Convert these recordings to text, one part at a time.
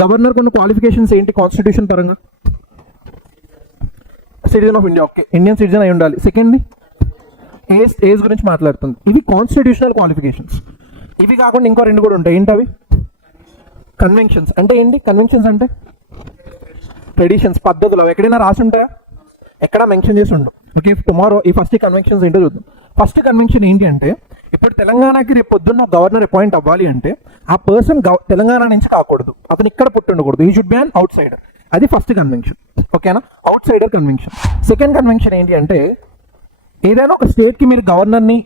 Governor కొన్ని qualifications ఏంటి constitution పరంగా? Citizen of India, okay, Indian citizen అయి ఉండాలి. సెకండ్ది ఏజ్ గురించి మాట్లాడుతుంది. ఇవి కాన్స్టిట్యూషనల్ క్వాలిఫికేషన్స్. ఇవి కాకుండా ఇంకో రెండు కూడా ఉంటాయి. ఏంటవి? కన్వెన్షన్స్. అంటే ఏంటి కన్వెన్షన్స్? అంటే ట్రెడిషన్స్, పద్ధతులు. అవి ఎక్కడైనా రాసి ఉంటాయా? ఎక్కడ మెన్షన్ చేసి ఉండవు. ఓకే, టుమారో ఈ ఫస్ట్ కన్వెన్షన్స్ ఏంటో చూద్దాం. ఫస్ట్ కన్వెన్షన్ ఏంటి అంటే, ఇప్పుడు తెలంగాణకి రేపు పొద్దున్న గవర్నర్ అపాయింట్ అవ్వాలి అంటే ఆ పర్సన్ తెలంగాణ నుంచి కాకూడదు, అతను ఇక్కడ పుట్టి ఉండకూడదు. ఈ should be an out cider. అది ఫస్ట్ కన్వెన్షన్. ఓకేనా? Out cider convention. Second convention ఏంటి అంటే, ఏదైనా ఒక స్టేట్కి మీరు గవర్నర్ని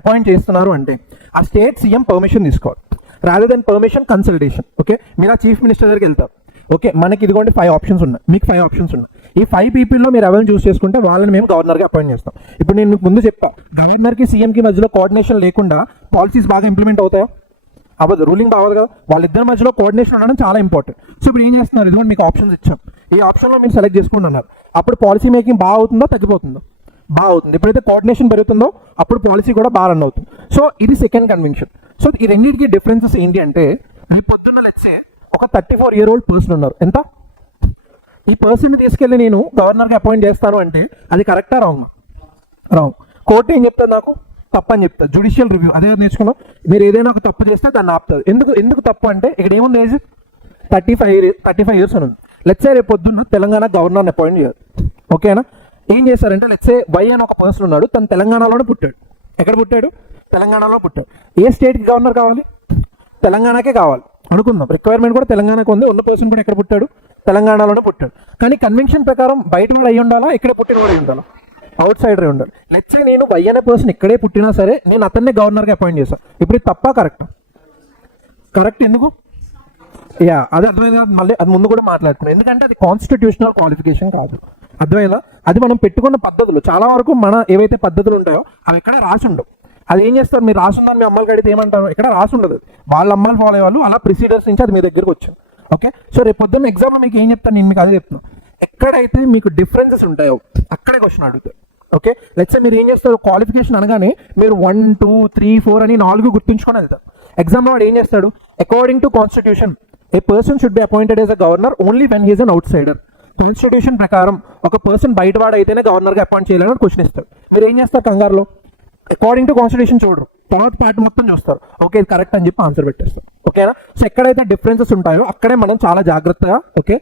అపాయింట్ చేస్తున్నారు అంటే ఆ స్టేట్ సీఎం పర్మిషన్ తీసుకోవాలి, rather than permission consultation. Okay, మీరు ఆ చీఫ్ మినిస్టర్ దగ్గరికి వెళ్తారు. ఓకే, మనకి ఇదిగోండి 5 ఆప్షన్స్ ఉన్నాయి, మీకు 5 ఆప్షన్స్ ఉన్నాయి. ఈ 5 పీపుల్లో మీరు ఎవరిని చూస్ చేసుకుంటే వాళ్ళని మేము గవర్నర్గా అపాయింట్ చేస్తాం. ఇప్పుడు నేను మీకు ముందు చెప్పా, గవర్నర్కి సీఎంకి మధ్యలో కోఆర్డినేషన్ లేకుండా పాలసీస్ బాగా ఇంప్లిమెంట్ అవుతాయా? అవ్వదు, రూలింగ్ బాగోదు కదా. వాళ్ళిద్దరి మధ్యలో కోఆర్డినేషన్ ఉండడం చాలా ఇంపార్టెంట్. సో ఇప్పుడు ఏం చేస్తున్నారు, ఇదిగోండి మీకు ఆప్షన్స్ ఇచ్చాం, ఈ ఆప్షన్లో మీరు సెలెక్ట్ చేసుకుంటున్నారు. అప్పుడు పాలసీ మేకింగ్ బాగా అవుతుందో తగ్గిపోతుందో? బాగా అవుతుంది. ఎప్పుడైతే కోఆర్డినేషన్ పెరుగుతుందో అప్పుడు పాలసీ కూడా బాగా రన్ అవుతుంది. సో ఇది సెకండ్ కన్వెన్షన్. సో ఈ రెండింటికి డిఫరెన్సెస్ ఏంటి అంటే, రేపు పొద్దున్న లెట్సే ఒక 34-year-old పర్సన్ ఉన్నారు. ఎంత? ఈ పర్సన్ని తీసుకెళ్ళి నేను గవర్నర్గా అపాయింట్ చేస్తాను అంటే అది కరెక్టా రాంగ్? రాంగ్. కోర్టు ఏం చెప్తుంది? నాకు తప్పని చెప్తుంది. జ్యుడిషియల్ రివ్యూ అదే నేర్చుకున్నాం. మీరు ఏదైనా ఒక తప్పు చేస్తే దాన్ని ఆపుతుంది. ఎందుకు తప్పు అంటే, ఇక్కడ ఏముంది ఏజ్ 35 years అని ఉంది. లెట్సే రేపు పొద్దున్న తెలంగాణ గవర్నర్ని అపాయింట్ చేయాలి. ఓకేనా? ఏం చేశారంటే, లెట్సే వై అని ఒక పర్సన్ ఉన్నాడు, తను తెలంగాణలోనే పుట్టాడు. ఎక్కడ పుట్టాడు? తెలంగాణలో పుట్టాడు. ఏ స్టేట్కి గవర్నర్ కావాలి? తెలంగాణకే కావాలి అనుకుందాం. రిక్వైర్మెంట్ కూడా తెలంగాణకు ఉంది. ఉన్న పర్సన్ కూడా ఎక్కడ పుట్టాడు? తెలంగాణలోనే పుట్టాడు. కానీ కన్వెన్షన్ ప్రకారం బయట వాడు అయ్యి ఉండాలా, ఇక్కడే పుట్టిన వాడు అయి ఉండాలా? అవుట్ సైడర్ అయి ఉండాలి. లెట్సే నేను వై అనే పర్సన్ ఇక్కడే పుట్టినా సరే నేను అతన్నే గవర్నర్గా అపాయింట్ చేశాను. ఇప్పుడు ఇది తప్పా కరెక్ట్? కరెక్ట్. ఎందుకు? యా, అది అర్థమైంది. మళ్ళీ అది ముందు కూడా మాట్లాడుతున్నాను, ఎందుకంటే అది కాన్స్టిట్యూషనల్ క్వాలిఫికేషన్ కాదు. అర్థమైందా? అది మనం పెట్టుకున్న పద్ధతులు. చాలా వరకు మన ఏవైతే పద్ధతులు ఉంటాయో అవి ఎక్కడ రాసి ఉండవు. అది ఏం చేస్తారు, మీరు రాసి ఉందని మీ అమ్మలు కడితే ఏమంటారు? ఇక్కడ రాసి ఉండదు. వాళ్ళ అమ్మలు ఫాలో అయ్యే వాళ్ళు అలా ప్రొసీడర్స్ నుంచి అది మీ దగ్గరకు వచ్చింది. ఓకే, సో రేపు పొద్దున్న ఎగ్జామ్లో మీకు ఏం చెప్తాను, నేను మీకు అదే చెప్తున్నాను. ఎక్కడైతే మీకు డిఫరెన్సెస్ ఉంటాయో అక్కడే క్వశ్చన్ అడుగుతారు. ఓకే, లెట్స్ సే మీరు ఏం చేస్తారు, క్వాలిఫికేషన్ అనగానే మీరు 1, 2, 3, 4 అని 4 గుర్తుంచుకొని వెళ్తారు. ఎగ్జామ్లో వాడు ఏం చేస్తాడు, according to constitution A person should be appointed as a governor only when he's an out cider. Constitution ప్రకారం ఒక పర్సన్ బయటవాడు అయితేనే గవర్నర్గా అపాయింట్ చేయాలని క్వశ్చన్ ఇస్తారు. మీరు ఏం చేస్తారు, కంగారులో అకార్డింగ్ టు కాన్స్టిట్యూషన్ చూడరు, తర్వాత పార్ట్ మొత్తం చూస్తారు. ఓకే, ఇది కరెక్ట్ అని చెప్పి ఆన్సర్ పెట్టేస్తారు. ఓకేనా? సో ఎక్కడైతే డిఫరెన్సెస్ ఉంటాయో అక్కడే మనం చాలా జాగ్రత్తగా ఓకే